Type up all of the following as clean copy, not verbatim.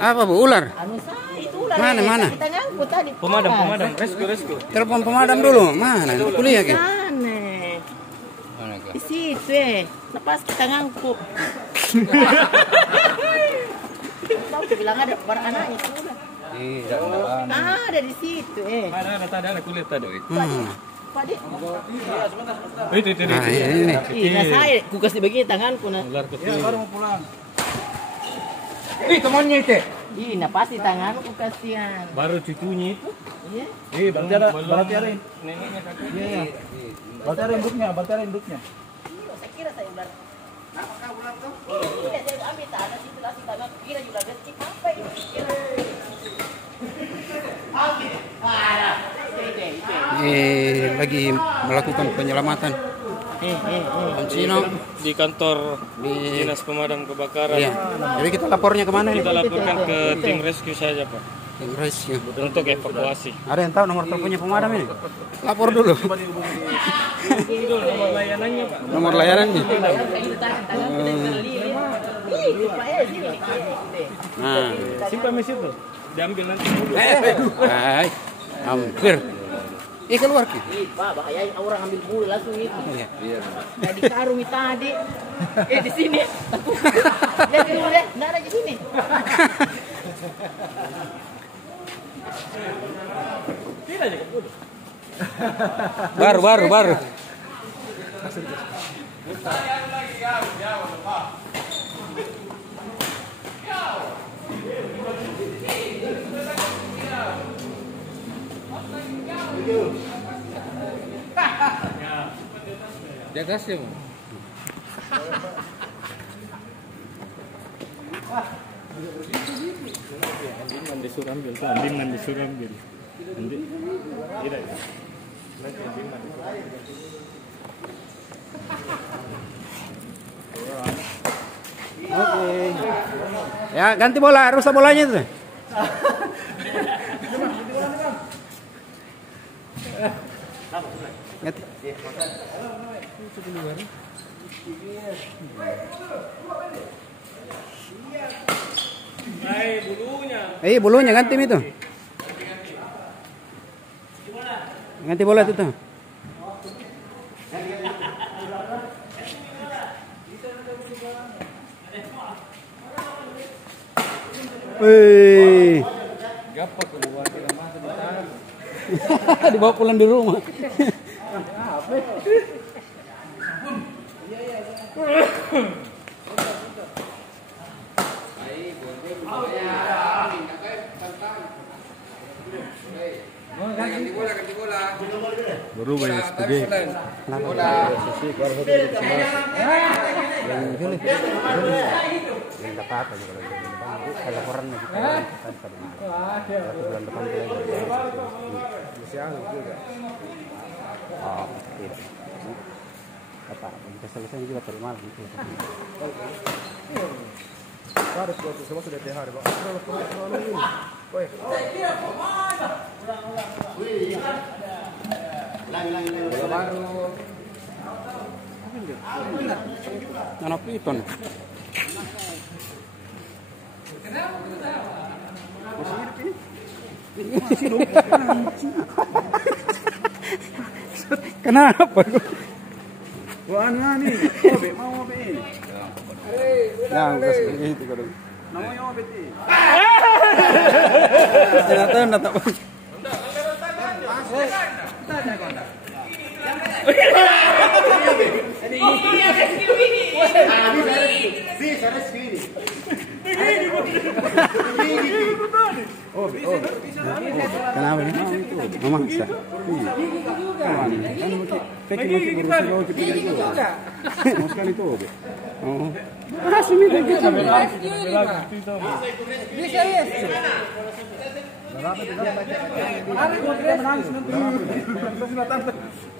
Apa bu? Ular? Itu ular. Mana? Kita ngangkut tadi. Pemadam. Rescue. Telepon pemadam dulu. Mana? Kuliah ke? Mana? Di situ lepas kita ngangkut. Mau bilang ada barang anak itu ular. Iya, ada di situ Ada kulit tadi. Pak Dik. Itu. Nah, ini. Iya, saya ku kasih begini tanganku nah. Ular kecil. Ya, baru mau pulang. Temannya itu. Nah pasti tanganku kasihan. Baru cucunya itu. Iya. Berarti ada ini. Neneknya kakek. Iya. Berarti ada induknya. Saya kira saya ular. Apakah ular tuh? Iya, saya ambil tanah situ lah tangan kira juga kecil apa ini? Lagi melakukan penyelamatan. Cino Di kantor di Dinas Pemadam Kebakaran. Iya. Jadi kita lapornya kemana nih? Kita laporkan ke tim rescue saja, Pak. Tim rescue. Untuk evakuasi. Ada yang tahu nomor teleponnya pemadam ini? Lapor dulu. Itu nomor layanannya, Pak. Nomor layanannya. Nah, Simpan di situ. Diambil nanti. hai, hampir. Keluar ki. Pak, bahaya orang ambil bulu langsung itu. Iya. Di karung itu tadi. Di sini. Lihat dulu deh, enggak ada di sini. Tidak aja ke Baru. Dia kasih, Bang. Andin disuruh ambil. Andin. Tidak. Oke. Ya, ganti bola, rusak bolanya itu. Ganti. Bulunya ganti itu. Ganti bola itu tuh. Gapak keluar kita masuk di tangan. Dibawa pulang di rumah. Ganti bola. Berubah ya sebagai Bola. Yang dapat aja kalau laporan lagi bulan depan juga. Oh, tidak. Apa? Bisa selesai juga terima gitu. Harus buat semua sudah THR, Pak. Woi. Bola baru. Anak piton. Kenapa? Wah, nih. Mau ini. Yang itu kalau. Namanya apa ini? Ternyata tak. Kenapa nih? Mama bisa. Mau sekali itu. Oh. Sini deh kita.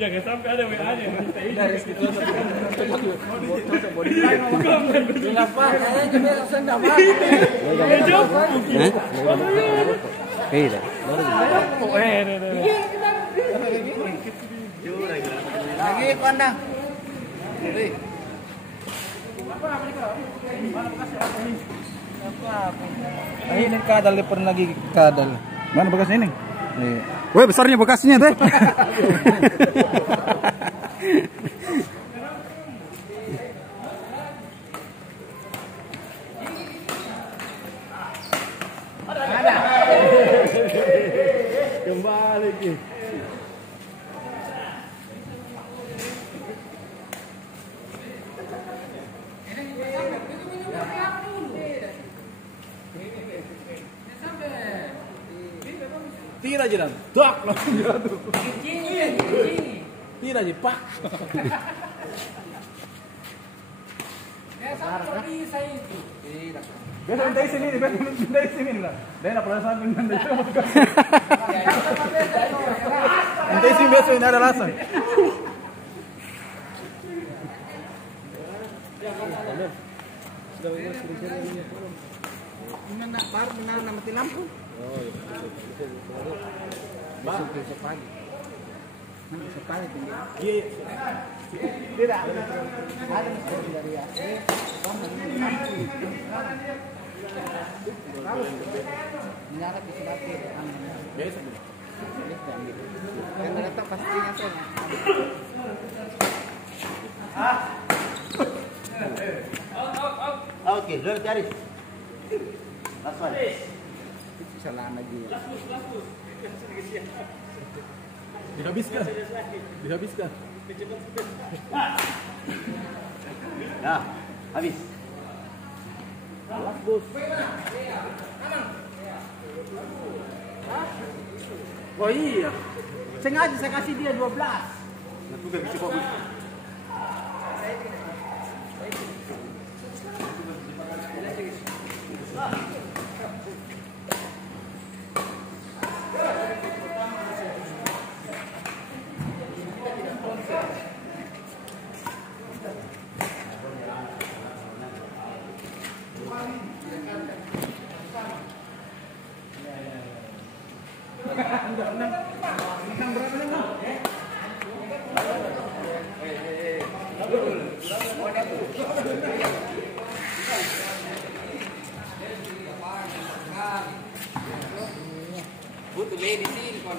jangan sampai ada WA-nya. Lagi pandang. Ini kadal pernah lagi kadal. Mana bekasnya ini? Woi, besarnya bekasnya deh. Kembali ki. Tira aja dan. Dak langsung jatuh. Tira aja, Pak. Biasa minta sini, minta sini lah. Dia nak perasaan minta itu mau tukar. Minta sini biasa minta ada alasan. Ini nak baru benar mati lampu. Besok pagi. Besok pagi tinggi. Tidak. Ada mesin dari ya. Nyara di sebati. Biasa. Yang datang pastinya saya. Oke, lu cari. Last one. Salah lagi. Dihabiskan. Dihabiskan. Nah, habis. Oh iya. Sengaja saya kasih dia 12. Butuh ladies ini kon.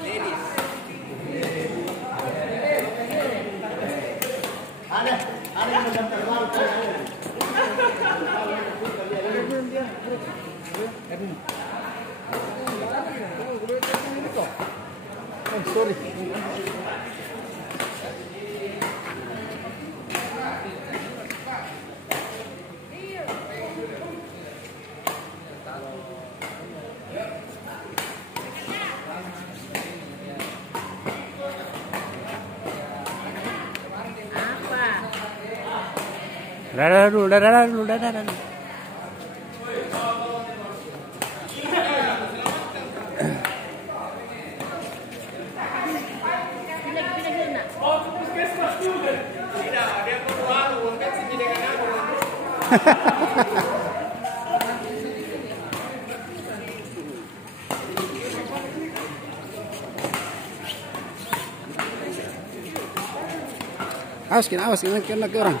Ladies. Ada yang mendaftar laut. Oh, sorry. Dadah dulu, dadah dulu, dadah dulu. Awas kena ke orang.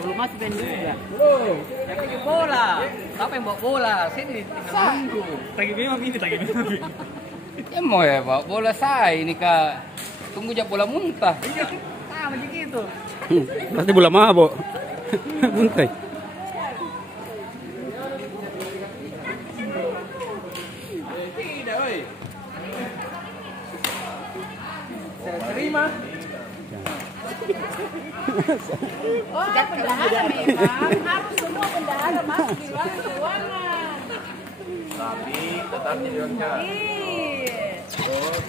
Belum masih band juga. Yang pergi bola. Siapa yang bawa bola? Sini tinggal nunggu. Tagi memang ini tagi memang. Ya mau ya bawa bola saya ini kak. Tunggu aja bola muntah. Sama begitu. Pasti bola mabok. Muntah. Tidak, oi. Saya terima. Oh, bendahara memang harus semua bendahara masuk di ruangan. Tapi direknya.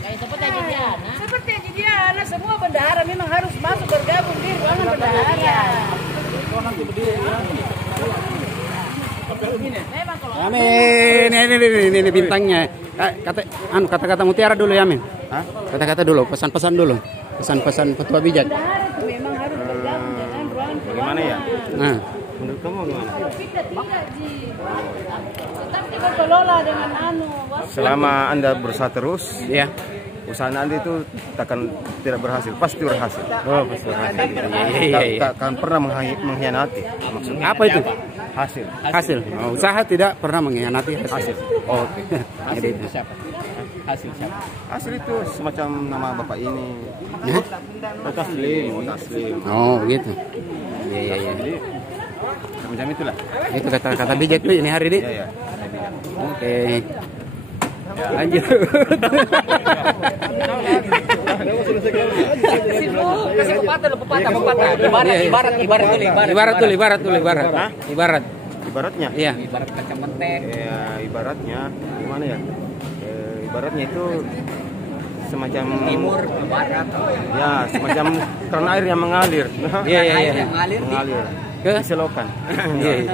Kayak seperti Diana. Seperti Diana, semua bendahara memang harus masuk bergabung di ruangan bendahara. Memang kalau Amin, ini bintangnya. Kata-kata mutiara dulu ya, Amin. Kata-kata dulu, pesan-pesan dulu. Pesan-pesan petua bijak. bendahara itu memang harus bergabung dengan ruangan. Gimana ya? Nah, Menurut kamu gimana? Tidak, Ji. Tetap nanti kau kelola dengan anu. Selama Anda berusaha terus, Ya. usaha Anda itu takkan tidak berhasil, pasti berhasil. Oh, pasti berhasil. Tak akan pernah mengkhianati. Maksudnya Apa itu? hasil. Hasil. Oh, usaha tidak pernah mengkhianati hasil. Oh, oke. Jadi itu. Siapa? Hasil siapa? Hasil itu semacam nama bapak ini. Hah? Taslim. Oh, begitu. Iya, iya, iya. Jadi semacam itulah. Itu kata-kata bijak tuh ini hari ini. Iya, iya. Saya bilang. Oke. Lanjut. Kasih pepatah. Ibarat dulu, ibarat. Ibarat. Ibaratnya. Iya. Ibarat kacang mentek. Ya, ibaratnya gimana ya? Ibaratnya itu semacam Timur ke barat. ya, semacam keran air yang mengalir. Iya, iya, Air iya. yang ngalir di Mengalir. Ke? Di selokan. Iya, iya.